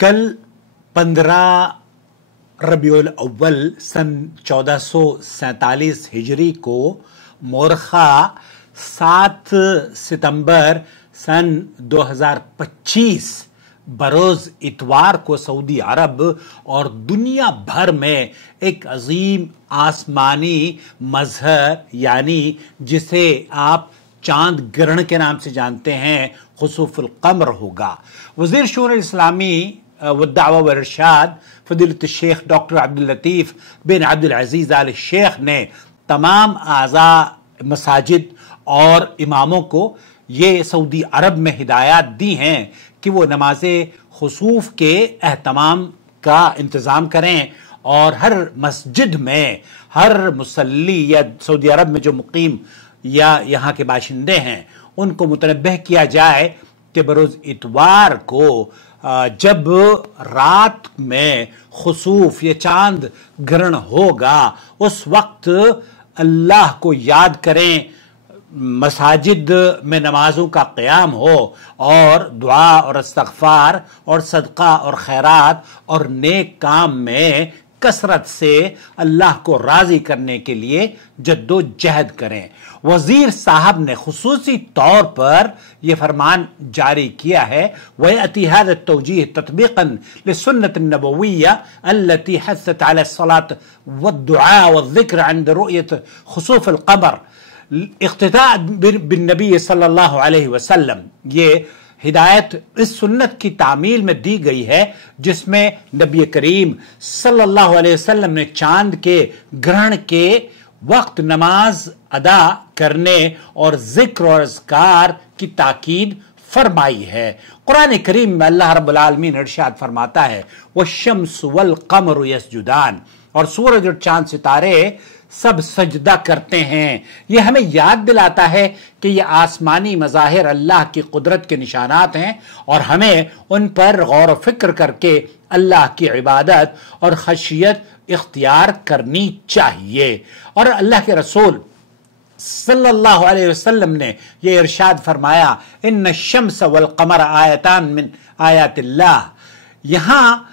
कल 15 रबीउल अव्वल सन 1447 हिजरी को मोरखा 7 सितंबर सन 2025 बरोज इतवार को सऊदी अरब और दुनिया भर में एक अजीम आसमानी मजहर यानी जिसे आप चांद ग्रहण के नाम से जानते हैं खुसूफुल कमर होगा। वज़ीर शऊन इस्लामी वद्दावा व इरशाद फजीलत शेख डॉक्टर अब्दुल लतीफ बिन अब्दुल अजीज आल शेख ने तमाम आज़ा मसाजिद और इमामों को ये सऊदी अरब में हिदायत दी हैं कि वो नमाज खुसूफ के एहतमाम का इंतज़ाम करें और हर मस्जिद में हर मुसल्ली या सऊदी अरब में जो मुकीम या यहाँ के बाशिंदे हैं उनको मुतनब्बह किया जाए कि बरोज इतवार को जब रात में खुसूफ या चांद ग्रहण होगा उस वक्त अल्लाह को याद करें, मसाजिद में नमाजों का क़याम हो और दुआ और इस्तग़फ़ार और सदका और खैरात और नेक काम में कसरत से अल्लाह को राजी करने के लिए जद्दोजहद करें। वजीर साहब ने खुसूसी तौर पर यह फरमान जारी किया है, वयअती हाज़ा तौजीह तत्बीक़न लिसुन्नत नबविय्या अल्लती हस्सत अला अस्सलात वद्दुआ वज़्ज़िक्र इंद रुयत खुसूफ अल-क़मर इक़्तिदा बिन नबी सल्लल्लाहु अलैहि वसल्लम। ये हिदायत इस सुन्नत की तामील में दी गई है जिसमें नबी करीम सल्लल्लाहु अलैहि वसल्लम ने चांद के ग्रहण के वक्त नमाज अदा करने और जिक्र और अज़कार की ताकीद फरमाई है। कुरान करीम में अल्लाह रब्बुल आलमीन इरशाद फरमाता है वश्शम्स वल क़मरु यस्जुदान, और सूरज और चांद सितारे सब सजदा करते हैं। यह हमें याद दिलाता है कि यह आसमानी मज़ाहिर अल्लाह की कुदरत के निशानात हैं और हमें उन पर गौर व फिक्र करके अल्लाह की इबादत और खशियत इख्तियार करनी चाहिए। और अल्लाह के रसूल सल्लल्लाहु अलैहि वसल्लम ने यह इरशाद फरमाया इन्न शम्स वल क़मर आयतान मिन आयातिल्लाह। यहाँ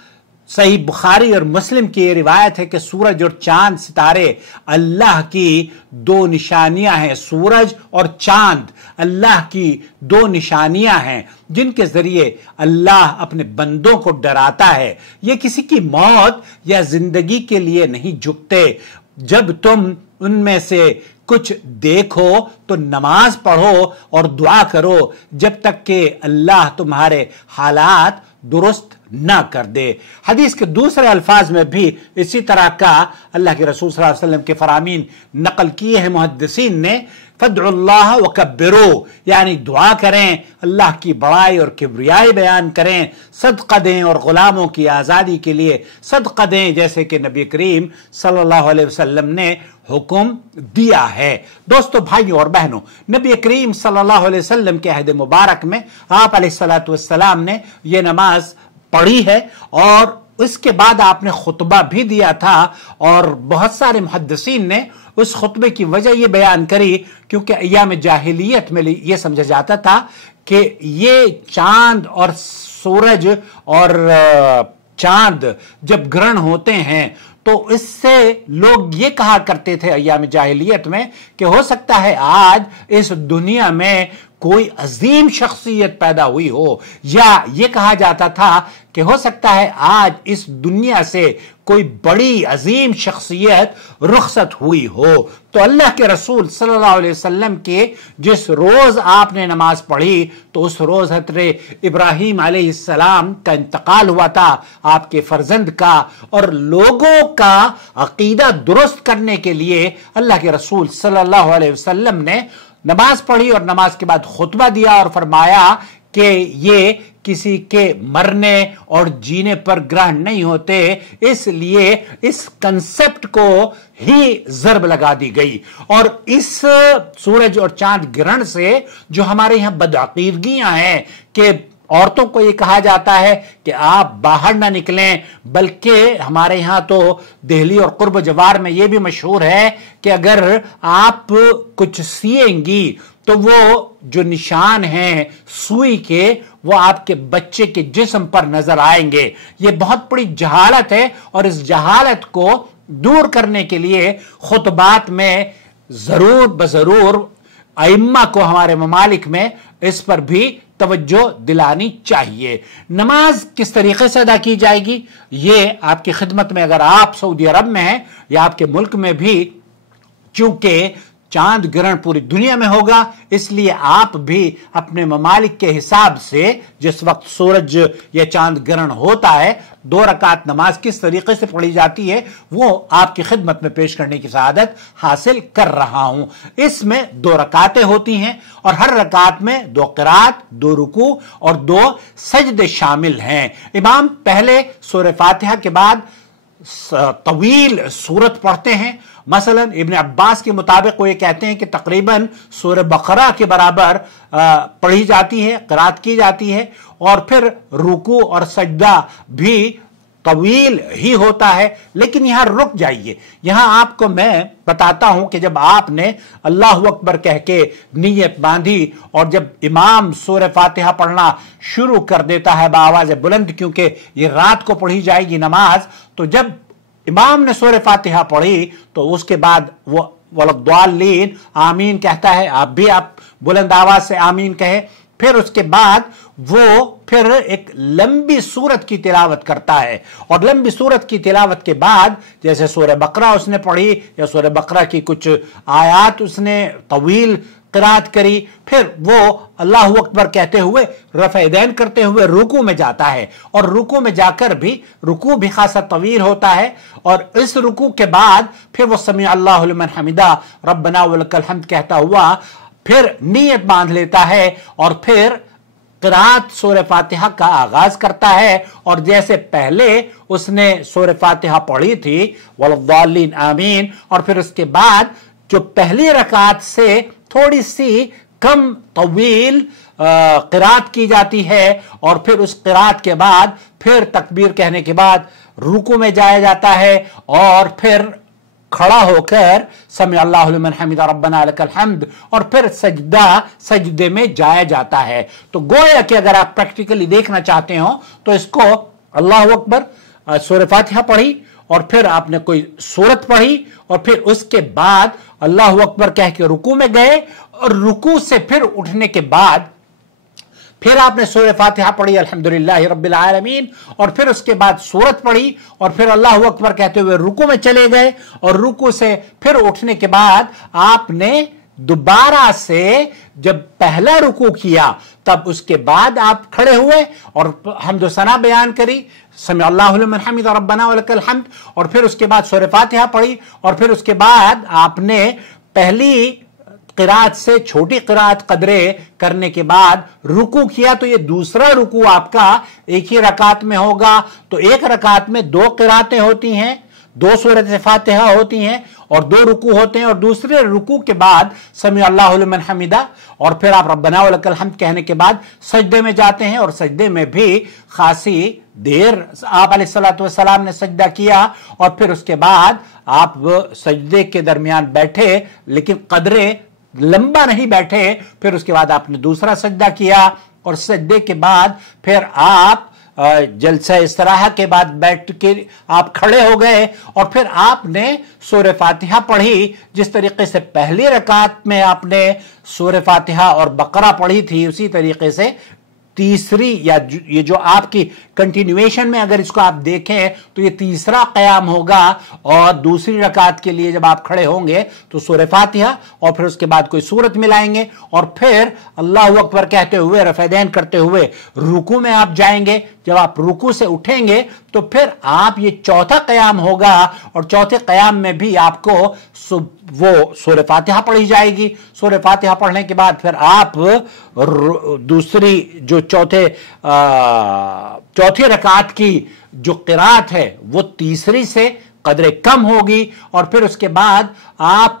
सही बुखारी और मुस्लिम की ये रिवायत है कि सूरज और चांद सितारे अल्लाह की दो निशानियां हैं। सूरज और चांद अल्लाह की दो निशानियां हैं जिनके जरिए अल्लाह अपने बंदों को डराता है। ये किसी की मौत या जिंदगी के लिए नहीं झुकते। जब तुम उनमें से कुछ देखो तो नमाज पढ़ो और दुआ करो जब तक कि अल्लाह तुम्हारे हालात दुरुस्त ना कर दे। हदीस के दूसरे अल्फाज में भी इसी तरह का अल्लाह के रसूल सल्लल्लाहु अलैहि वसल्लम के फरामीन नकल किए हैं मुहद्दिसीन ने, फद्उल्लाह व कब्बिरो, यानी दुआ करें, अल्लाह की बड़ाई और किबरियाई बयान करें, सदका दें और गुलामों की आज़ादी के लिए सदका दें जैसे कि नबी करीम सल्लल्लाहु अलैहि वसल्लम ने हुक्म दिया है। दोस्तों, भाइयों और बहनों, नबी करीम सल्लल्लाहु अलैहि वसल्लम के अहद मुबारक में आप अलैहिस्सलातु वस्सलाम ने यह नमाज पढ़ी है और इसके बाद आपने खुतबा भी दिया था और बहुत सारे मुहद्दिसीन ने उस खुतबे की वजह यह बयान करी क्योंकि अय्याम जाहिलियत में यह समझा जाता था कि ये चांद और सूरज और चांद जब ग्रहण होते हैं तो इससे लोग ये कहा करते थे अय्याम जाहिलियत में कि हो सकता है आज इस दुनिया में कोई अजीम शख्सियत पैदा हुई हो, या ये कहा जाता था कि हो सकता है आज इस दुनिया से कोई बड़ी अजीम शख्सियत रुखसत हुई हो। तो अल्लाह के रसूल सल्लल्लाहु अलैहि वसल्लम के जिस रोज आपने नमाज पढ़ी तो उस रोज हज़रत इब्राहीम अलैहिस्सलाम का इंतकाल हुआ था, आपके फर्जंद का, और लोगों का अकीदा दुरुस्त करने के लिए अल्लाह के रसूल सल्लल्लाहु अलैहि वसल्लम ने नमाज पढ़ी और नमाज के बाद खुतबा दिया और फरमाया कि ये किसी के मरने और जीने पर ग्रहण नहीं होते, इसलिए इस कंसेप्ट को ही ज़र्ब लगा दी गई। और इस सूरज और चांद ग्रहण से जो हमारे यहां बदअकीदगियां हैं कि औरतों को ये कहा जाता है कि आप बाहर ना निकलें, बल्कि हमारे यहाँ तो दिल्ली और कुर्ब जवार में ये भी मशहूर है कि अगर आप कुछ सिएंगी तो वो जो निशान हैं सुई के वो आपके बच्चे के जिस्म पर नजर आएंगे। ये बहुत बड़ी जहालत है और इस जहालत को दूर करने के लिए खुतबात में जरूर बजरूर अइम्मा को हमारे ममालिक में इस पर भी तवज्जो दिलानी चाहिए। नमाज किस तरीके से अदा की जाएगी ये आपकी खिदमत में, अगर आप सऊदी अरब में हैं या आपके मुल्क में भी, चूंकि चांद ग्रहण पूरी दुनिया में होगा इसलिए आप भी अपने ममालिक के हिसाब से जिस वक्त सूरज या चांद ग्रहण होता है 2 रकात नमाज किस तरीके से पढ़ी जाती है वो आपकी खिदमत में पेश करने की सआदत हासिल कर रहा हूं। इसमें 2 रकातें होती हैं और हर रकात में 2 क़िरात, 2 रुकू और 2 सजदे शामिल हैं। इमाम पहले सूरह फातिहा के बाद तवील सूरत पढ़ते हैं। मसलन इब्न अब्बास के मुताबिक वो ये कहते हैं कि तकरीबन सूरह बकरा के बराबर पढ़ी जाती है, क़िरात की जाती है और फिर रुकू और सजदा भी तवील ही होता है। लेकिन यहां रुक जाइए, यहां आपको मैं बताता हूं कि जब आपने अल्लाहु अकबर कह के नीयत बांधी और जब इमाम सूरह फातिहा पढ़ना शुरू कर देता है बाआवाज़ बुलंद, क्योंकि ये रात को पढ़ी जाएगी नमाज, तो जब इमाम ने सूरह फातिहा पढ़ी तो उसके बाद वो वलद्दालीन आमीन कहता है, आप बुलंद आवाज से आमीन कहे। फिर उसके बाद वो फिर एक लंबी सूरत की तिलावत करता है और लंबी सूरत की तिलावत के बाद जैसे सूरह बकरा उसने पढ़ी या सूरह बकरा की कुछ आयात उसने तवील क़िरात करी, फिर वो अल्लाहु अकबर कहते हुए रफ़-ए-दैन करते हुए रुकू में जाता है और रुकू में जाकर भी रुकू भी खासा तवील होता है और इस रुकू के बाद फिर वो समी अल्लाहु लिमन हमिदा रब्बना वलकल हम्द कहता हुआ फिर नीयत बांध लेता है और फिर क़िरात सूरह फातिहा का आगाज करता है और जैसे पहले उसने सूरह फातिहा पढ़ी थी वलद्दालीन आमीन, और फिर उसके बाद जो पहली रकात से थोड़ी सी कम तवील क़िरात की जाती है और फिर उस क़िरात के बाद फिर तकबीर कहने के बाद रुकू में जाया जाता है और फिर खड़ा होकर समी अल्लाहु लिमन हमिदा रब्बना लकल हम्द और फिर सजदे में जाया जाता है। तो गोया कि अगर आप प्रैक्टिकली देखना चाहते हो तो इसको अल्लाहु अकबर सूरह फातिहा पढ़ी और फिर आपने कोई सूरत पढ़ी और फिर उसके बाद अल्लाहु अकबर कह के रुकू में गए और रुकू से फिर उठने के बाद फिर आपने सूरह फातिहा पढ़ी अल्हम्दुलिल्लाहि रब्बिल आलमीन और फिर उसके बाद सूरत पढ़ी और फिर अल्लाहु अकबर कहते हुए रुकू में चले गए और रुकू से फिर उठने के बाद आपने दोबारा से जब पहला रुकू किया तब उसके बाद आप खड़े हुए और हम्द सना बयान करी समी अल्लाहु लिमन हमिदा रब्बना वलकल हम्द और फिर उसके बाद सूरह फातिहा पढ़ी और फिर उसके बाद आपने पहली क़िरात से छोटी क़िरात कदरे करने के बाद रुकू किया तो ये दूसरा रुकू आपका एक ही रकात में होगा। तो एक रकात में 2 क़िरातें होती हैं, 2 सूरत फातिहा होती हैं और 2 रुकू होते हैं और दूसरे रुकू के बाद समी अल्लाहु लिमन हमिदा और फिर आप रब्बना वलकल हम्द कहने के बाद सजदे में जाते हैं और सजदे में भी खासी देर आप अलैहिस्सलातु वस्सलाम ने सजदा किया और फिर उसके बाद आप सजदे के दरमियान बैठे लेकिन कदरे लंबा नहीं बैठे। फिर उसके बाद आपने दूसरा सजदा किया और सजदे के बाद फिर आप जलसा इस्तराहा के बाद बैठ के आप खड़े हो गए और फिर आपने सूरह फातिहा पढ़ी जिस तरीके से पहली रकात में आपने सूरह फातिहा और बकरा पढ़ी थी उसी तरीके से तीसरी या ये जो आपकी कंटिन्यूएशन में अगर इसको आप देखें तो ये तीसरा क़याम होगा और दूसरी रकात के लिए जब आप खड़े होंगे तो सूरह फातिहा और फिर उसके बाद कोई सूरत मिलाएंगे और फिर अल्लाहु अकबर कहते हुए रफ़-ए-दैन करते हुए रुकू में आप जाएंगे। जब आप रुकू से उठेंगे तो फिर आप ये चौथा क़याम होगा और चौथे क़याम में भी आपको वो सूरह फातिहा पढ़ी जाएगी। सूरह फातिहा पढ़ने के बाद फिर आप दूसरी जो चौथी रकात की जो क़िरात है वो तीसरी से कदरे कम होगी और फिर उसके बाद आप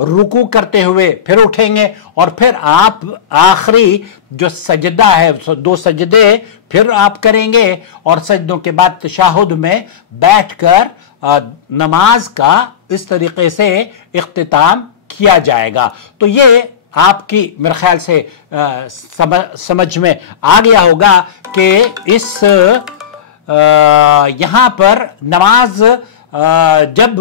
रुकू करते हुए फिर उठेंगे और फिर आप आखिरी जो सजदा है 2 सजदे फिर आप करेंगे और सजदों के बाद तशहुद में बैठकर नमाज का इस तरीके से इख्तिताम किया जाएगा। तो ये آپ کی میرے خیال سے سمجھ میں آ گیا ہوگا کہ اس یہاں پر نماز جب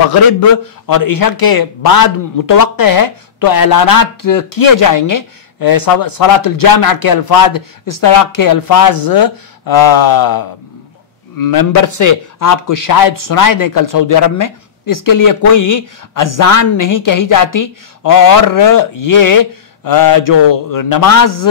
مغرب اور عشاء کے بعد متوقع ہے تو اعلانات کیے جائیں گے. صلاۃ الجامعہ کے الفاظ، اس طرح کے الفاظ ممبر سے آپ کو شاید سنائے دیں کل سعودی عرب میں. اس کے لیے کوئی اذان نہیں کہی جاتی، اور یہ جو نماز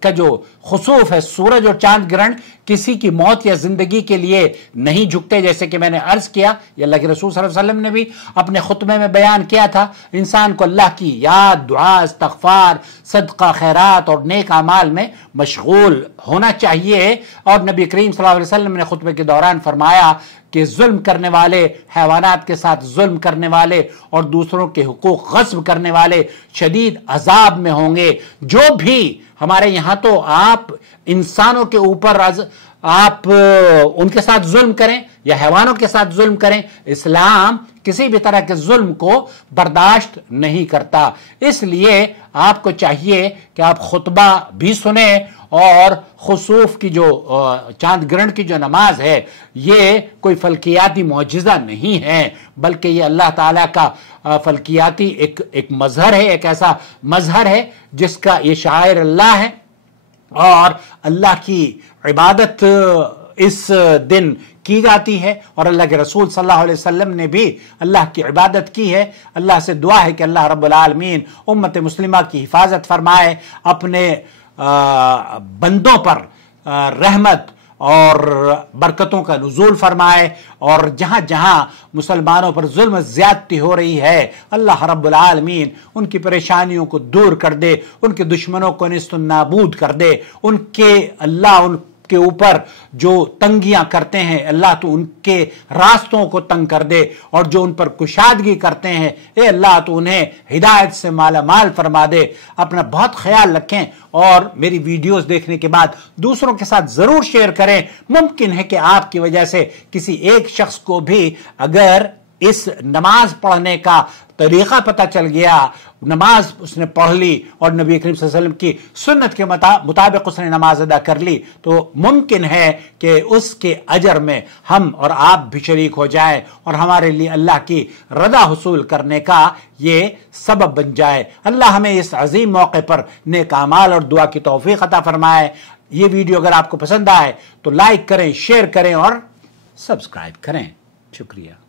کا جو خسوف ہے، سورج اور چاند گرہن کسی کی موت یا زندگی کے لیے نہیں جھکتے، جیسے کہ میں نے عرض کیا. یہ اللہ کے رسول صلی اللہ علیہ وسلم نے بھی اپنے خطبے میں بیان کیا تھا. انسان کو اللہ کی یاد، دعا، استغفار، صدقہ، خیرات اور نیک اعمال میں مشغول ہونا چاہیے. اور نبی کریم صلی اللہ علیہ وسلم نے خطبے کے دوران فرمایا کہ ظلم کرنے والے، حیوانات کے ساتھ ظلم کرنے والے اور دوسروں کے حقوق غصب کرنے والے شدید عذاب میں ہوں گے. جو بھی ہمارے یہاں تو آپ انسانوں کے اوپر آپ ان کے ساتھ ظلم کریں یا حیوانوں کے ساتھ ظلم کریں، اسلام کسی بھی طرح کے ظلم کو برداشت نہیں کرتا. اس لیے آپ کو چاہیے کہ آپ خطبہ بھی سنیں، اور خسوف کی جو چاند گرہن کی جو نماز ہے یہ کوئی فلکیاتی معجزہ نہیں ہے، بلکہ یہ اللہ تعالیٰ کا فلکیاتی ایک مظہر ہے، ایک ایسا مظہر ہے جس کا یہ شاعر اللہ ہے. اور اللہ کی عبادت اس دن کی جاتی ہے، اور اللہ کے رسول صلی اللہ علیہ وسلم نے بھی اللہ کی عبادت کی ہے. اللہ سے دعا ہے کہ اللہ رب العالمین امت مسلمہ کی حفاظت فرمائے، اپنے بندوں پر رحمت اور برکتوں کا نزول فرمائے، اور جہاں جہاں مسلمانوں پر ظلم زیادتی ہو رہی ہے اللہ رب العالمین ان کی پریشانیوں کو دور کر دے، ان کے دشمنوں کو نیست و نابود کر دے. ان کے اوپر جو تنگیاں کرتے ہیں اللہ تو ان کے راستوں کو تنگ کر دے، اور جو ان پر کشادگی کرتے ہیں اے اللہ تو انہیں ہدایت سے مالا مال فرما دے. اپنا بہت خیال رکھیں، اور میری ویڈیوز دیکھنے کے بعد دوسروں کے ساتھ ضرور شیئر کریں. ممکن ہے کہ آپ کی وجہ سے کسی ایک شخص کو بھی اگر اس نماز پڑھنے کا طریقہ پتہ چل گیا، نماز اس نے پڑھ لی اور نبی کریم صلی اللہ علیہ وسلم کی سنت کے مطابق اس نے نماز ادا کر لی، تو ممکن ہے کہ اس کے اجر میں ہم اور آپ بھی شریک ہو جائیں، اور ہمارے لیے اللہ کی رضا حصول کرنے کا یہ سبب بن جائے. اللہ ہمیں اس عظیم موقع پر نیک اعمال اور دعا کی توفیق عطا فرمائے. یہ ویڈیو اگر آپ کو پسند آئے تو لائک کریں، شیئر کریں اور سبسکرائب کریں. شکریہ.